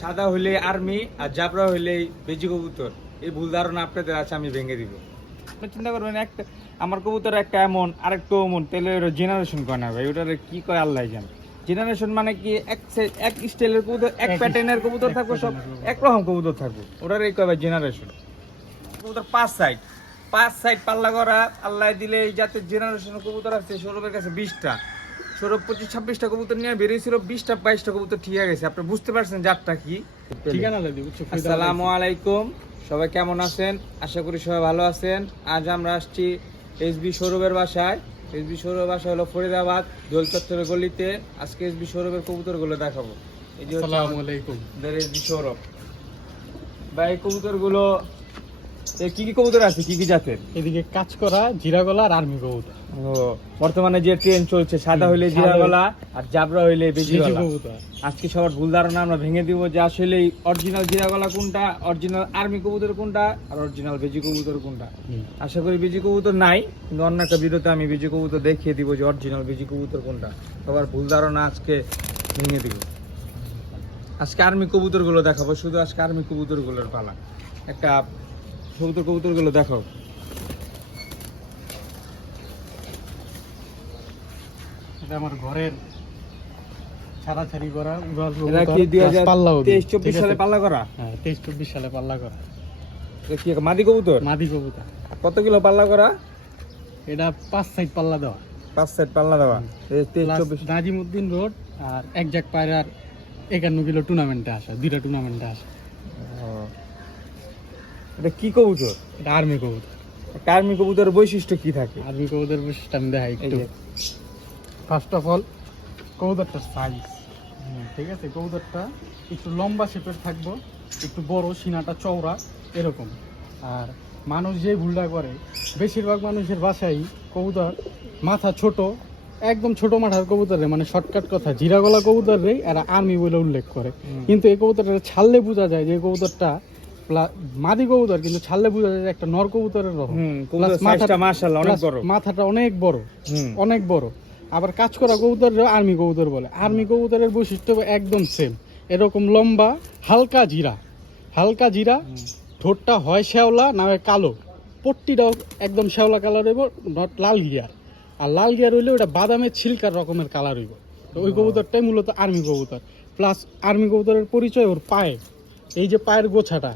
সাদা হইলে আর্মি আর জাবরা হইলে বেজি কবুতর। এই ভুল ধারণা আপনাদের আছে আমি ভেঙে দিব। চিন্তা করবেন একটা আমার কবুতর একটা এমন আরেকটা এমন তাহলে জেনারেশন কয় না ভাই? ওটার কি কয় আল্লাহ জানে। জেনারেশন মানে কি এক এক স্টাইলের কবুতর এক প্যাটার্নের কবুতর থাকব সব। একরকম কবুতর থাকব। ওটার এই কয় ভাই জেনারেশন কবুতর পাঁচ সাইড পাঁচ সাইড পাল্লা করা আল্লাহ দিলে এই জাতের জেনারেশন কবুতর আছে সৌরভের কাছে বিশটা। সৌরভ পঁচিশ ছাব্বিশটা কবুতর নিয়ে বেরিয়েছিল বিশটা বাইশটা কবুতর ঠিক গেছে। আপনি বুঝতে পারছেন জাতটা কি? আসসালামু আলাইকুম। সবাই কেমন আছেন? আশা করি সবাই ভালো আছেন। আজ আমরা আসছি এসবি সৌরভের বাসায়। এসবি সৌরভের বাসা হলো ফরিদাবাদ দোল চত্বরের গলিতে। আজকে এসবি সৌরভের কবুতরগুলো দেখাবো। এই যে আসসালামু আলাইকুম। এসবি সৌরভ। ভাই এই কবুতরগুলো কি কি কবুতর আছে? কি কি জাতের? এদিকে কাজ করা জিরা গলা আর আর্মি কবুতর। ও বর্তমানে যে ট্রেন চলছে সাদা হইলে জিরা গলা আর জাবরা হইলে বেজি কবুতর। আজকে সবার ভুল ধারণা আমরা ভেঙে দিব যে আসলে অরিজিনাল জিরা গলা কোনটা অরিজিনাল আর্মি কবুতর কোনটা আর অরিজিনাল বেজি কবুতর কোনটা। আশা করি বেজি কবুতর নাই কিন্তু অন্য একটা ভিডিওতে আমি বেজি কবুতর দেখিয়ে দিব যে অরিজিনাল বেজি কবুতর কোনটা। সবার ভুল ধারণা আজকে ভেঙে দিব। আজকে আর্মি কবুতরগুলো দেখাবো শুধু আজকে আর্মি কবুতরগুলোর পালা। একটা কবুতর কবুতরগুলো দেখাও। এটা আমার ঘরের ছাড়াছাড়ি করা উড়াল এটা কি দুই হাজার পাল্লা তেইশ চব্বিশ সালে পাল্লা করা? হ্যাঁ তেইশ চব্বিশ সালে পাল্লা করা। এটা কি মাদি কবুতর? মাদি কবুতর। কত কিলো পাল্লা করা? এটা পাঁচ সাইড পাল্লা দেওয়া। পাঁচ সেট পাল্লা দেওয়া। এই তেইশ চব্বিশ নাজিমুদ্দিন রোড আর পায়রার একান্ন কিলো টুর্নামেন্টে আসা দুইটা টুর্নামেন্টে আসা। এটা কি কবুতর? এটা আর্মি কবুতর। কার্মি কবুতরের বৈশিষ্ট্য কি থাকে? আর্মি কবুতর বৈশিষ্ট্য আমি দেখাই একটু। ফার্স্ট অফ অল কবুতরটার সাইজ ঠিক আছে? কবুতরটা একটু লম্বা শেপের থাকব একটু বড় সিনাটা চওড়া এরকম। আর মানুষ যে ভুলটা করে বেশিরভাগ মানুষের বাসায় কবুতর মাথা ছোট একদম ছোট মাথার কবুতরে মানে শর্টকাট কথা জিরা গলা কবুতর রে এরা আর্মি বলে উল্লেখ করে। কিন্তু এই কবুতরটা ছাড়লে বোঝা যায় যে কবুতরটা মাদি কবুতর কিন্তু ছাড়লে বোঝা যায় একটা নর কবুতরের রকম মাথাটা- অনেক বড়। মাথাটা অনেক বড় অনেক বড়। আবার কাজ করা কবুতর আর্মি কবুতর বলে। আর্মি কবুতরের বৈশিষ্ট্য একদম সেম এরকম লম্বা হালকা জিরা। হালকা জিরা ঠোঁটটা হয় শ্যাওলা না হয় কালো। পট্টিটাও একদম শ্যাওলা কালার হইব নট লাল গিয়ার। আর লাল গিয়ার হইলে ওটা বাদামের ছিলকার রকমের কালার হইব। ওই। কবুতরটাই মূলত আর্মি কবুতর। প্লাস আর্মি কবুতরের পরিচয় ওর পায়ে। এই যে পায়ের গোছাটা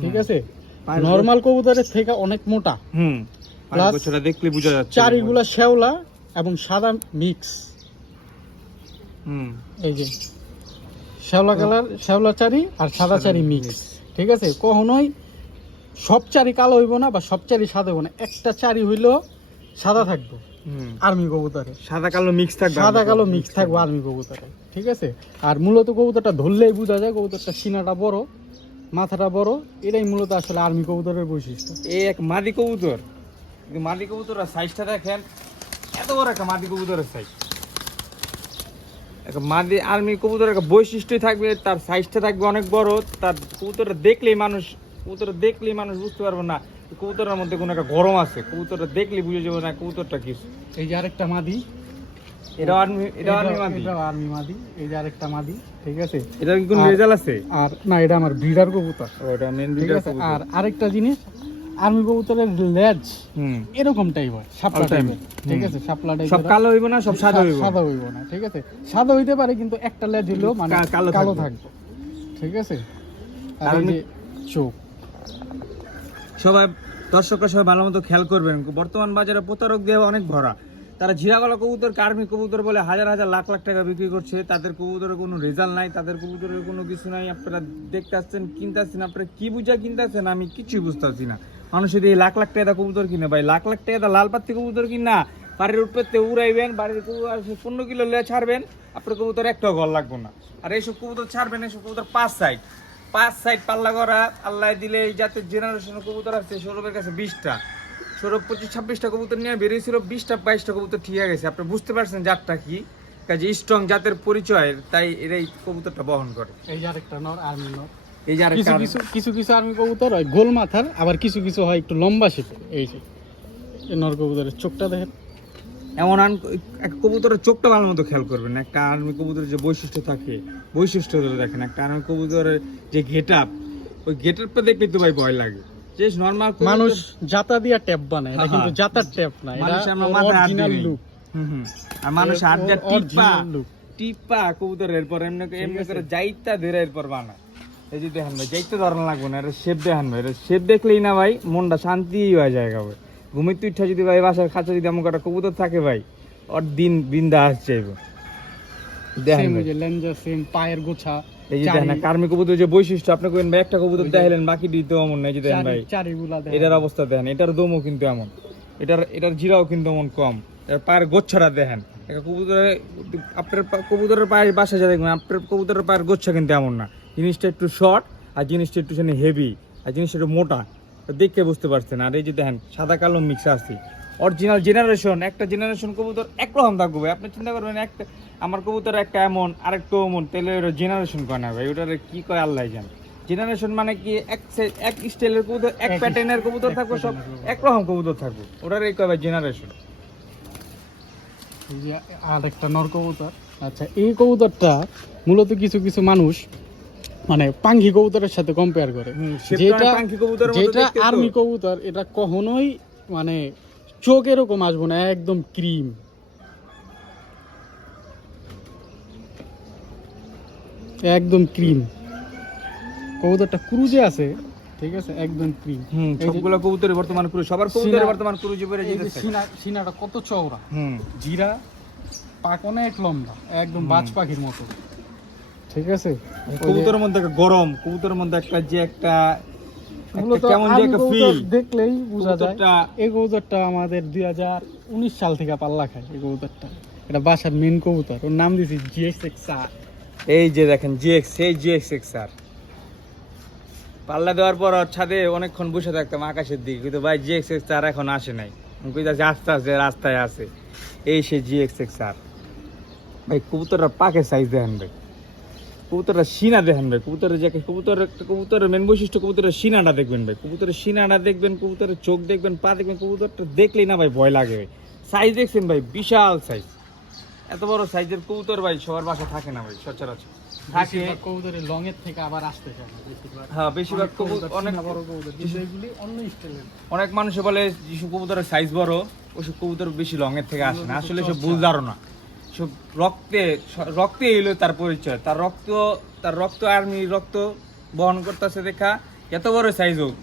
ঠিক আছে? নর্মাল কবুতরের থেকে অনেক মোটা। হুম। দেখলে বোঝা যাচ্ছে। চারিগুলা শ্যাওলা এবং সাদা মিক্স হুম। এই যে শ্যাওলা কালার শ্যাওলা চারি আর সাদা চারি মিক্স ঠিক আছে? কখনোই সব চারি কালো হইব না বা সব চারি সাদা হইব না। একটা চারি হইলেও সাদা থাকবে। আর্মি কবুতরে। সাদা কালো মিক্স থাকবে সাদা কালো মিক্স থাকবে আর্মি কবুতরে। ঠিক আছে? আর মূলত কবুতরটা ধরলেই বোঝা যায় কবুতরটা সিনাটা বড়। মাথাটা বড় এটাই মূলত আসলে আর্মি কবুতরের বৈশিষ্ট্য। এই এক মাদি কবুতর। মাদি কবুতরের সাইজটা দেখেন এত বড় একটা মাদি কবুতরের সাইজ একটা মাদি আর্মি কবুতরের একটা বৈশিষ্ট্যই থাকবে তার সাইজটা থাকবে অনেক বড়। তার কবুতরটা দেখলেই মানুষ কবুতরটা দেখলেই মানুষ বুঝতে পারবে না কবুতরের মধ্যে কোনো একটা গরম আছে কবুতরটা দেখলেই বুঝে যাবে না কবুতরটা কি এই যে আরেকটা মাদি এটা আর্মি এটা আর্মি মাদি। এটা আর্মি মাদি এই যে আরেকটা মাদি ঠিক আছে? এটা কি কোনো আর- আছে? আর না এটা আমার ব্রিডার কবুতর। ও মেন ঠিক আছে? আর আরেকটা জিনিস আর্মি কবুতরের লেজ এরকম টাইপ হয় ঠিক আছে? সব কালো হইব না সব সাদা হইব? সাদা হইব না ঠিক আছে? সাদা হইতে পারে কিন্তু একটা লেজ মানে কালো থাকবে। ঠিক আছে? আর চোখ। সবাই দর্শকরা সবাই ভালো মতো খেয়াল করবেন। বর্তমান বাজারে প্রতারক দিয়ে অনেক ভরা। তারা জিরাগলা কবুতর, কার্মি কবুতর বলে হাজার হাজার লাখ লাখ টাকা বিক্রি করছে। তাদের কবুতরের কোনো রেজাল্ট নাই, তাদের কবুতরের কোনো কিছু নাই। আপনারা দেখতে আসছেন, কিনতে আসছেন, আপনারা কি বুঝা কিনতে আসছেন আমি কিছুই বুঝতে পারছি না। মানুষ যদি লাখ লাখ টাকা কবুতর কিনে ভাই, লাখ লাখ টাকা লাল পাত্তি কবুতর কিনা বাড়ির উপরতে উড়াইবেন, বাড়ির কবুতর পনেরো কিলো লে ছাড়বেন, আপনার কবুতর একটাও ঘর লাগবে না। আর এইসব কবুতর ছাড়বেন, এইসব কবুতর পাঁচ সাইড পাঁচ সাইড পাল্লা করা আল্লাহ দিলে এই জাতের জেনারেশনের কবুতর আছে, সৌরভের কাছে বিশটা। সৌরভ পঁচিশ ছাব্বিশটা কবুতর নিয়ে বেরিয়েছিল বিশটা বাইশটা কবুতর ঠিক গেছে। আপনি বুঝতে পারছেন জাতটা কি? কাজে স্ট্রং জাতের পরিচয় তাই এরাই কবুতরটা বহন করে। এই যে আরেকটা নর আর্মি নর। এই যে কিছু আরেকটা কিছু কিছু কিছু আর্মি কবুতর হয় গোল মাথার আবার কিছু কিছু হয় একটু লম্বা শেপের এই যে এই নর কবুতরের চোখটা দেখেন। এমন আন এক কবুতরের চোখটা ভালো মতো খেয়াল করবেন একটা আর্মি কবুতরের যে বৈশিষ্ট্য থাকে বৈশিষ্ট্যগুলো দেখেন। একটা আর্মি কবুতরের যে গেট আপ ওই গেট আপটা দেখলে তো ভাই ভয় লাগে। যে নর্মাল মানুষ জাতা দিয়া ট্যাপ বানায় এটা হ্যাঁ, কিন্তু। জাতার ট্যাপ না এটা মানুষ আমার মাথায় অরিজিনাল লুক হুম আর মানুষ দিয়ে টিপা টিপা কবুতর এরপর এমনি এমনি করে যাইতা ধরে এরপর বানায়। এই যে দেখেন ভাই যাইতে ধরন লাগবে না এটা শেপ দেখেন ভাই এটা শেপ দেখলেই না ভাই মনটা শান্তি হয়ে যায় ভাই। ঘুমিতে ইচ্ছা যদি ভাই বাসার খাঁচা যদি এমন একটা কবুতর থাকে ভাই ওর দিন বিন্দা আসছে দেখেন যে লেঞ্জার সেম পায়ের গোছা। এই যে দেখেন কার্মি কবুতর যে বৈশিষ্ট্য আপনি কইন ভাই একটা কবুতর বাকি দিতে অমন নাই যে দেখেন ভাই। এটার অবস্থা দেখেন এটার দমও কিন্তু এমন। এটার এটার জিরাও কিন্তু এমন কম। পায়ের গোচ্ছাটা দেখেন। কবুতরের আপনার কবুতরের পায়ের বাসা যা দেখবেন আপনার কবুতরের পায়ের গোচ্ছা কিন্তু এমন না। জিনিসটা একটু শর্ট আর জিনিসটা একটু হেভি আর জিনিসটা একটু মোটা। তো দেখে বুঝতে পারছেন। আর এই যে দেখেন সাদা কালো মিক্স আছে। অরিজিনাল জেনারেশন একটা জেনারেশন কবুতর একরকম থাকবে ভাই। আপনি চিন্তা করবেন একটা আমার কবুতর একটা এমন আরেকটা এমন তাহলে জেনারেশন কয় না ভাই? ওটার কি কয় আল্লাহ জানে। জেনারেশন মানে কি এক এক স্টাইলের কবুতর এক প্যাটার্নের কবুতর থাকবে সব। একরকম কবুতর থাকবে। ওটার এই কবে জেনারেশন এই যে আর একটা নর কবুতর। আচ্ছা এই কবুতরটা মূলত কিছু কিছু মানুষ মানে পাঙ্খি কবুতরের সাথে কম্পেয়ার করে। যেটা কবুতরের যেটা আর্মি কবুতর এটা কখনোই মানে চোখ এরকম আসব না একদম ক্রিম একদম ক্রিম কবুতরটা ক্রুজে আছে ঠিক আছে? একদম ক্রিম সবগুলো কবুতরে বর্তমান ক্রুজ সবার কবুতরে বর্তমান ক্রুজে বেড়ে যেতেছে। সিনা সিনাটা কত চওড়া। হুম। জিরা পাক অনেক লম্বা একদম। বাজ পাখির মতো। ঠিক আছে? কবুতরের মধ্যে একটা গরম কবুতরের মধ্যে একটা যে একটা একটা কেমন যে একটা ফিল দেখলেই বোঝা যায়। এই কবুতরটা আমাদের দুই হাজার উনিশ সাল থেকে পাল্লা খায় এই কবুতরটা। এটা বাসার মেন কবুতর ওর নাম দিয়েছি জিএক্স এক্স এই যে দেখেন জিএক্স এই জিএক্স এক্স আর পাল্লা দেওয়ার পর ছাদে অনেকক্ষণ বসে থাকতাম আকাশের দিকে কিন্তু ভাই জিএক্স এক্স আর এখন আসে নাই। কইতাছি আস্তে আস্তে রাস্তায় আছে। এই সে জিএক্স এক্স আর ভাই কবুতরটা পাকে সাইজ দেখেন ভাই কবুতরটা সিনা দেখেন ভাই কবুতরের যে কবুতর কবুতরের মেন বৈশিষ্ট্য কবুতরের সিনাটা দেখবেন ভাই। কবুতরের সিনাটা দেখবেন কবুতরের চোখ দেখবেন পা দেখবেন কবুতরটা দেখলেই না ভাই ভয় লাগে ভাই। সাইজ দেখছেন ভাই বিশাল সাইজ এত বড় সাইজের কবুতর ভাই সবার বাসা থাকে না ভাই সচরাচর। থাকে। বেশিরভাগ কবুতরের লং এর থেকে আবার আসতে চায় হ্যাঁ বেশিরভাগ অনেক কবুতর অনেক বড় কবুতর এগুলি অন্য স্টাইলের অনেক মানুষে বলে যেসব কবুতরের সাইজ বড় ওইসব কবুতর বেশি লং এর থেকে আসে না। আসলে সব ভুল ধারণা। সব রক্তে রক্তে এলো তার পরিচয়। তার রক্ত তার রক্ত আর্মি রক্ত বহন করতেছে দেখা। এত বড় সাইজ হোক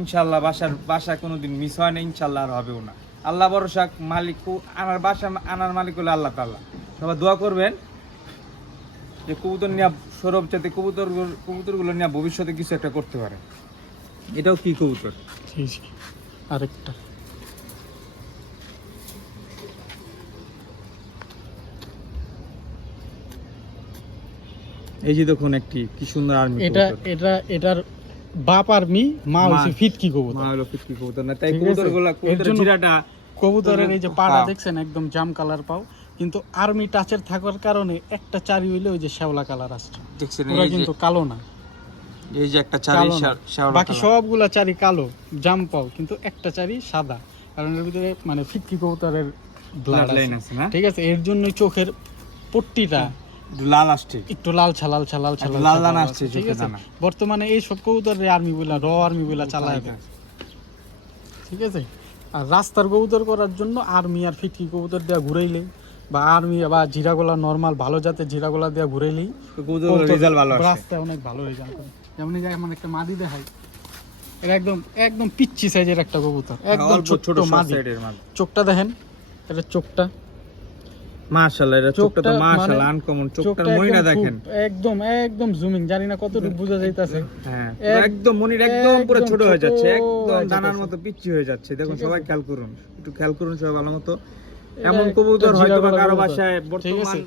ইনশাল্লাহ বাসার বাসা কোনো দিন মিস হয় না ইনশাল্লাহ আর হবেও না। আল্লাহ ভরসা, মালিক আনার বাসা, আনার মালিক হলো আল্লাহ তাল্লাহ সবাই দোয়া করবেন যে কবুতর নিয়ে সৌরভ যাতে কবুতর, কবুতরগুলো নিয়ে ভবিষ্যতে কিছু একটা করতে পারে। এটাও কি কবুতর। আরেকটা। এই যে দেখুন একটি কি সুন্দর আর্মি এটা এটা এটার বাপ আর্মি মা হচ্ছে ফিটকি কবুতর। মা হলো ফিটকি কবুতর। না তাই আছে? কবুতর কবুতরের জন্য- জিরাটা কবুতরের এই যে পাড়া হ্যাঁ। দেখছেন একদম জাম কালার পাও। কিন্তু আর্মি টাচের থাকার কারণে একটা চারি হইলে ওই যে শ্যাওলা কালার আসছে। দেখছেন যে কিন্তু কালো না। এই যে একটা চারি শ্যাওলা বাকি সবগুলা চারি কালো জাম পাও কিন্তু একটা চারি সাদা। কারণ এর ভিতরে মানে ফিটকি কবুতরের ব্লাড লাইন আছে। না? ঠিক আছে? এর জন্যই চোখের পট্টিটা একটু লাল আসছে। একটু লাল ছালাল ছালাল ছালাল লাল লাল আসছে ঠিক আছে? বর্তমানে এই সব কবুতরের আর্মি বইলা র আর্মি বইলা চালায় ঠিক আছে? আর রাস্তার কবুতর করার জন্য আর্মি আর ফিটকি কবুতর দেওয়া ঘুরাইলে বা আর্মি বা জিরাগোলা নর্মাল ভালো জাতের জিরাগোলা দেওয়া ঘুরাইলেই কবুতর রেজাল্ট ভালো রাস্তায় অনেক ভালো রেজাল্ট করে যেমন এই একটা মাদি দেখাই এটা একদম একদম পিচ্ছি সাইজের একটা কবুতর। একদম হ্যাঁ, ছোট ছোট মাদি। চোখটা দেখেন এটা চোখটা। মাশাআল্লাহ এটা চোখটা তো মাশাআল্লাহ মানে- আনকমন চোখটার চোখটা দেখেন। একদম একদম জুমিং জানি না কতটুকু বোঝা যাইতাছে। হ্যাঁ একদম মনির একদম পুরো ছোট হয়ে যাচ্ছে একদম দানার মতো পিচ্ছি হয়ে যাচ্ছে। দেখুন সবাই খেয়াল করুন একটু খেয়াল করুন সবাই ভালো মতো। এমন কবুতর হয়তো বা কারও বাসায় বর্তমান আছে?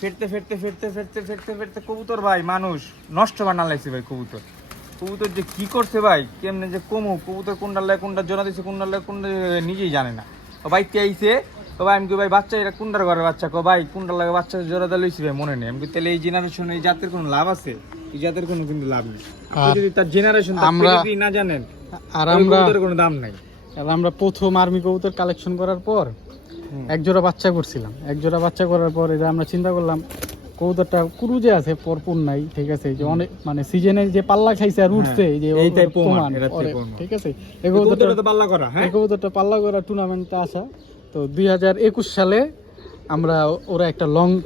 ফেরতে ফেরতে ফেরতে ফেরতে ফেরতে ফেরতে কবুতর ভাই মানুষ নষ্ট বানা লাগছে ভাই কবুতর। কবুতর যে কি করছে ভাই কেমনে যে কমু কবুতর কোনটা লাগে কোনটা জোড়া দিছে কোনটা লাগে কোনটা নিজেই জানে না। ভাই আইছে ও ভাই আমি ভাই বাচ্চা এটা কোনটার ঘরের বাচ্চা। কো ভাই লাগে বাচ্চা জোড়া লইছি ভাই মনে নেই। আমি তাহলে এই জেনারেশন এই জাতের কোনো লাভ আছে? এই জাতের কোনো কিন্তু লাভ নেই। আপনি যদি তার জেনারেশন আমরা- না জানেন আর আমরা কোনো দাম নাই। আমরা প্রথম আর্মি কবুতর কালেকশন করার পর এক জোড়া বাচ্চা করছিলাম। এক জোড়া বাচ্চা করার পর এটা আমরা চিন্তা করলাম কবুতরটা কুরুজে আছে পরপুর নাই ঠিক আছে? যে অনেক মানে সিজনে যে পাল্লা খাইছে আর উঠছে যে হ্যাঁ, ওরে, প্রমাণ। ঠিক আছে? এই কবুতরটা পাল্লা করা হ্যাঁ? এই কবুতরটা পাল্লা করা টুর্নামেন্টে আসা। তো দুই হাজার একুশ সালে আমরা ওরা একটা লং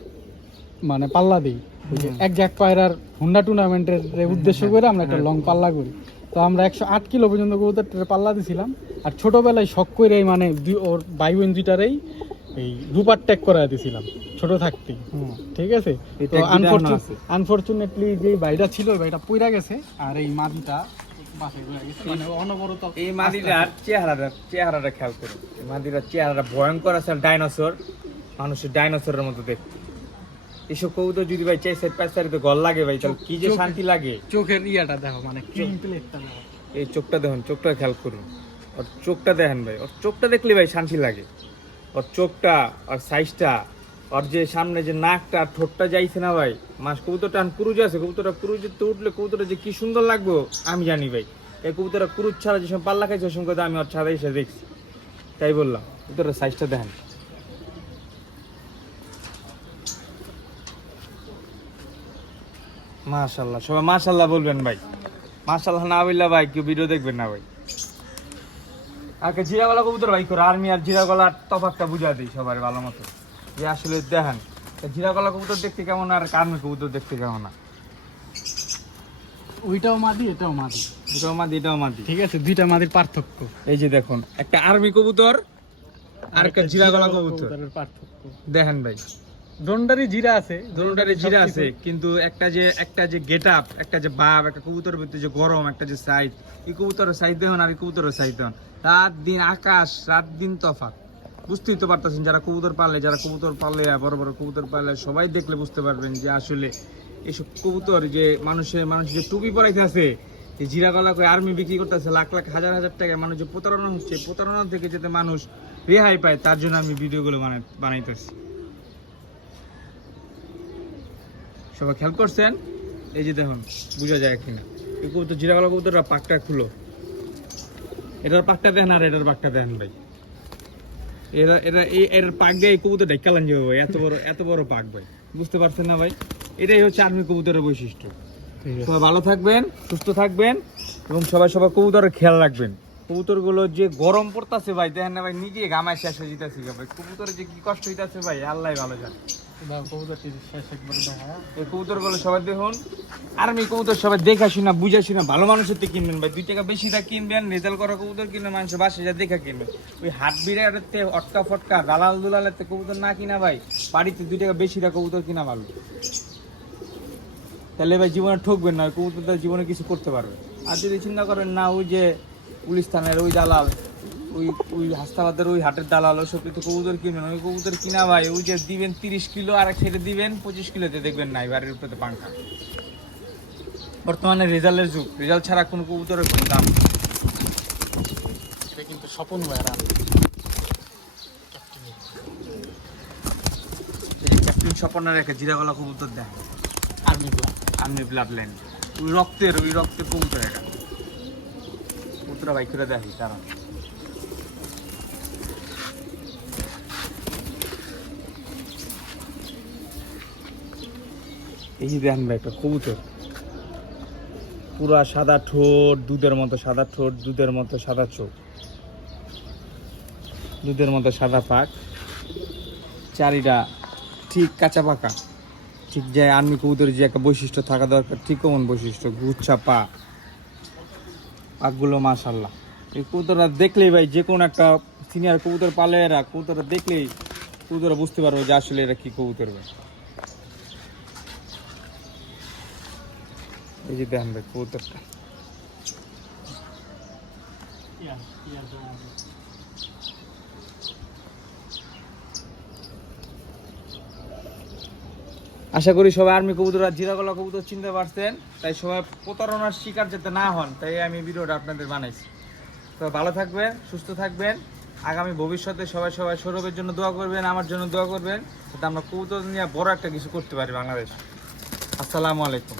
মানে পাল্লা দিই। এক জ্যাক পায়রার হুন্ডা টুর্নামেন্টের উদ্দেশ্য করে আমরা একটা হ্যাঁ। লং পাল্লা করি। তো আমরা একশো আট কিলো পর্যন্ত কবুতরটার পাল্লা দিছিলাম। আর ছোটোবেলায় শখ করে মানে দুই- ওর বাই বোন দুইটারেই এই রুপার ট্যাগ করা দিছিলাম ছোট থাকতেই। ঠিক আছে? তো। আনফরচুনেটলি যে বাইটা ছিল ওই বাইটা পইরা গেছে। আর এই মাদিটা এই মাদিটার চেহারাটা চেহারাটা খেয়াল করুন এই মাদিটার চেহারাটা ভয়ঙ্কর আছে ডাইনোসর মানুষের ডাইনোসরের মতো দেখতে। এসব কবুতর যদি ভাই চাই সেট পাঁচ তারিখে গল লাগে ভাই তাহলে কি যে শান্তি লাগে? চোখের ইয়াটা দেখো মানে ক্রিম প্লেটটা এই চোখটা দেখুন চোখটা খেয়াল করুন। ওর চোখটা দেখেন ভাই ওর চোখটা দেখলে ভাই শান্তি লাগে। ওর চোখটা আর সাইজটা ওর যে সামনে যে নাকটা আর ঠোঁটটা যাইছে না ভাই, মাস কবুতরটা কুরুজ আছে, কবুতরটা কুরুজে তো উঠলে কবুতরটা যে কি সুন্দর লাগবো, আমি জানি ভাই। এই কবুতরটা কুরুজ ছাড়া যে সময় পাল্লা খাইছে, ওই কথা আমি ওর ছাড়া এসে দেখছি। তাই বললাম, কবুতরের সাইজটা দেখেন। মাশাল্লাহ, সবাই মাশাল্লাহ বলবেন ভাই। মাশাল্লাহ না বললে ভাই কেউ ভিডিও দেখবেন না ভাই। আগে জিরাগলা কবুতর ভাই, করে আর্মি আর জিরাগলার তফাৎটা বুঝা দিই সবার ভালো মতো। যে আসলে দেখেন জিরাগলা কবুতর দেখতে কেমন আর কার্মি কবুতর দেখতে কেমন না? ওইটাও মাদি এটাও মাদি। দুটো মাদি এটাও মাদি। ঠিক আছে দুইটা মাদির পার্থক্য। এই যে দেখুন একটা আর্মি কবুতর আর একটা জিরাগলা কবুতর। কবুতরের পার্থক্য। দেখেন ভাই দোনটারই জিরা আছে দুটোটারে জিরা আছে কিন্তু একটা যে একটা যে গেট আপ একটা যে বাপ একটা কবুতরের ভিতরে যে গরম একটা যে সাইজ এই কবুতরের সাইজ দেখুন আর এই কবুতরের সাইজ দেখুন। রাত দিন আকাশ রাত দিন তফাৎ। বুঝতেই তো পারতেছেন, যারা কবুতর পালে, যারা কবুতর পালে, বড় বড় কবুতর পালে, সবাই দেখলে বুঝতে পারবেন যে আসলে এসব কবুতর যে মানুষের মানুষ যে টুপি পরাইতে আছে জিরা গলা করে আর্মি বিক্রি করতেছে, লাখ লাখ, হাজার হাজার টাকায় মানুষ যে প্রতারণা হচ্ছে, প্রতারণা থেকে যাতে মানুষ রেহাই পায়, তার জন্য আমি ভিডিওগুলো বানাই, বানাইতেছি। সবাই খেয়াল করছেন? এই যে দেখুন, বোঝা যায় কিনা। এই কবুতর জিরাগলা কবুতরটা পাকটা খুলো। এটার পাকটা দেখেন আর এটার পাকটা দেন ভাই। এরা এরা এই এটার পাক দিয়ে এই কবুতর ডাক্কালান যাবে ভাই এত বড় এত বড় পাক ভাই। বুঝতে পারছেন না ভাই? এটাই হচ্ছে আর্মি কবুতরের বৈশিষ্ট্য। সবাই ভালো থাকবেন সুস্থ থাকবেন এবং সবাই সবাই কবুতরের খেয়াল রাখবেন। কবুতরগুলো যে গরম পড়তাছে ভাই দেখেন না ভাই নিজে গামায় শেষ হয়ে যেতেছি ভাই। কবুতরের যে কি কষ্ট হইতেছে ভাই আল্লাহ ভালো জানে। কবুতরগুলো সবাই দেখুন। সবাই ভালো মানুষের কিনবেন ভাই। দুই টাকা কিনবেন করা বাসে যা দেখা ওই অটকা ফটকা, দালাল না কিনা ভাই, বাড়িতে দুই টাকা কিনা তাহলে জীবনে ঠকবেন না কবুতর জীবনে কিছু করতে পারবে। আর যদি চিন্তা করেন না, ওই যে পুলিশ থানার ওই দালাল ওই ওই হাসপাতালের ওই হাটের দালাল ওই সব তো কবুতর কিনবেন ওই কবুতর কিনা ভাই? ওই যে দিবেন তিরিশ কিলো আর ছেড়ে দিবেন পঁচিশ কিলোতে দেখবেন নাই বাড়ির উপরে পাঙ্খা বর্তমানে রেজাল্টের যুগ। রেজাল্ট ছাড়া কোনো কবুতরের কোনো দাম। এটা কিন্তু স্বপন যে ক্যাপ্টেন স্বপনের একটা জিরাগলা কবুতর দেখ আর্মি ক্লাব আমি ব্লাড লাইন ওই রক্তের ওই রক্তের কবুতর এটা। কবুতরা ভাই করে দেখি তারা এই যে দেখেন ভাই, একটা কবুতর। পুরা সাদা ঠোঁট, দুধের মতো সাদা ঠোঁট, দুধের মতো সাদা চোখ। দুধের মতো সাদা পাক। চারিটা ঠিক কাঁচা পাকা। ঠিক যে আর্মি কবুতরের যে একটা বৈশিষ্ট্য থাকা দরকার, ঠিক কোমন বৈশিষ্ট্য, গুচ্ছা পা। পাকগুলো মাশাল্লাহ এই কবুতরটা দেখলেই ভাই, যে কোনো একটা সিনিয়র কবুতর পালে এরা কবুতরটা দেখলেই কবুতররা বুঝতে পারবে যে আসলে এরা কী কবুতর ভাই। এই যে দেখেন ভাই কবুতরটা। আশা করি সবাই আর্মি কবুতর আর জিরাগলা কবুতর চিনতে পারছেন। তাই সবাই প্রতারণার শিকার যাতে না হন, তাই আমি ভিডিওটা আপনাদের বানাইছি। তো ভালো থাকবেন, সুস্থ থাকবেন। আগামী ভবিষ্যতে সবাই সবাই সৌরভের জন্য দোয়া করবেন, আমার জন্য দোয়া করবেন, যাতে আমরা কবুতর নিয়ে বড় একটা কিছু করতে পারি বাংলাদেশ। আসসালামু আলাইকুম।